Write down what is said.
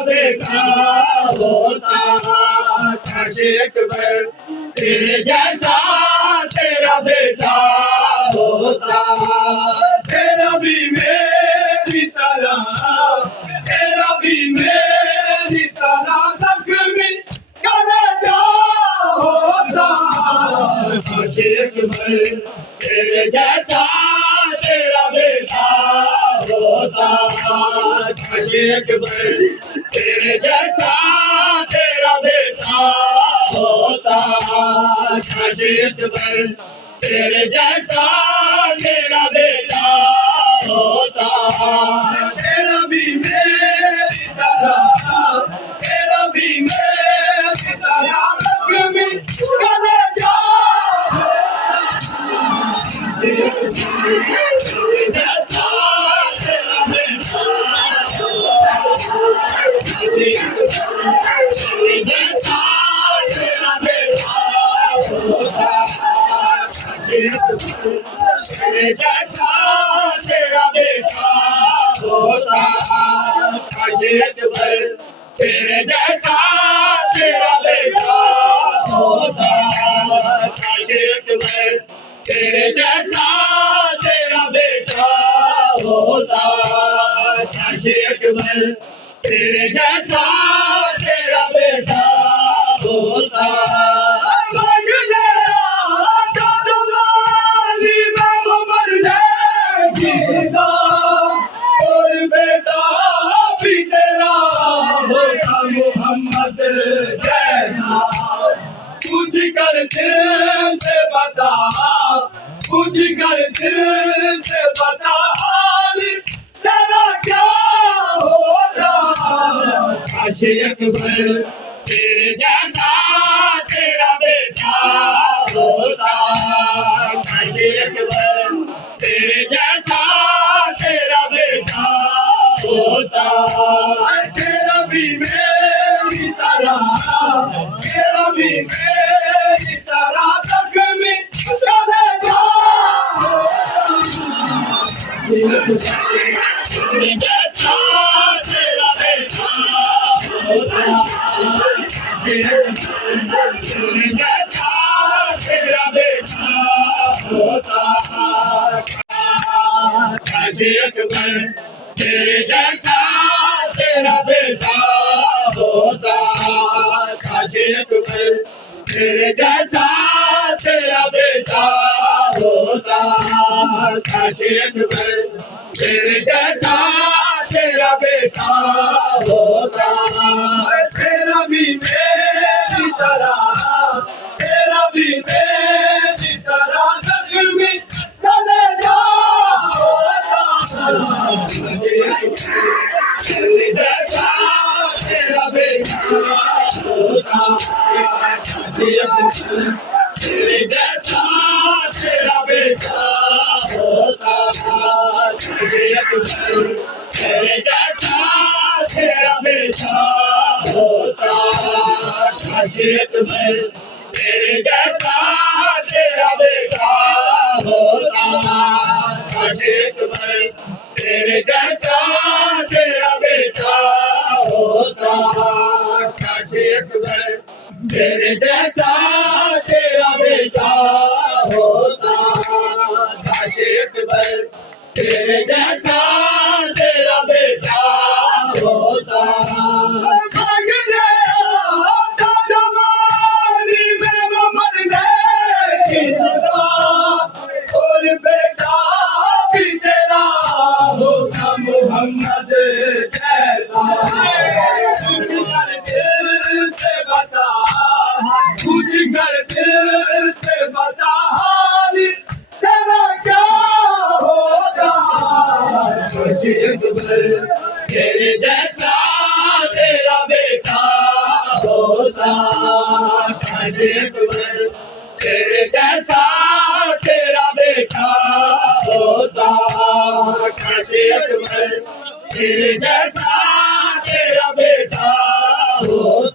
बेटा होता, काश एक बार तेरे जैसा तेरा बेटा होता। तेरा भी मेरी तरह, तेरा भी मेरी तरह जख्मी कलेजा होता, काश एक बार तेरे जैसा तेरा बेटा होता, काश एक बार तेरे जैसा तेरा बेटा होता, काश एक बार तेरे जैसा तेरा बेटा होता। तेरा भी मेरी तरह, तेरा भी मेरी तरह जख्मी कलेजा जैसा तेरा बेटा जैसा तेरा बेटा होता, जैसा तेरा बेटा होता, काश एक बार तेरे जैसा तेरा बेटा होता, काश एक बार तेरे जैसा तेरा बेटा होता, काश एक बार तेरे जैसा तेरा बेटा होता। और बेटा भी तेरा होता मोहम्मद जैसा, कुछ कर दिल से बता, कुछ कर दिल से बता हाल तेरा क्या होता, काश एक बार तेरे जैसा तेरा बेटा होता, काश एक बार तेरे जैसा तेरा बेटा होता। तेरा भी मेरी तरह, तेरा भी मेरी तरह जख्मी कलेजा जैसा तेरा बेटा होता, जैसा तेरा बेटा होता, काश एक बार तेरे जैसा तेरा बेटा होता, काश एक बार तेरे जैसा तेरा बेटा होता, काश एक बार तेरे जैसा तेरा बेटा होता। तेरा भी मेरी तरह, तेरा भी मेरी तरह जख्मी कलेजा जैसा तेरा बेटा होता, तेरे जैसा तेरा बेटा होता, तेरे जैसा तेरा बेटा होता, तेरे जैसा तेरा बेटा होता, तेरे जैसा तेरा बेटा होता, काश एक बार तेरे जैसा तेरा बेटा होता, काश एक बार तेरे जैसा तेरा बेटा होता। और बेटा भी तेरा होता मोहम्मद जैसा, कुछ कर दिल से बता, कुछ कर दिल से बता हाल तेरा क्या होता, काश एक बार तेरे जैसा तेरा बेटा होता, काश एक बार तेरे जैसा तेरा बेटा होता, काश एक बार तेरे जैसा तेरा बेटा होता।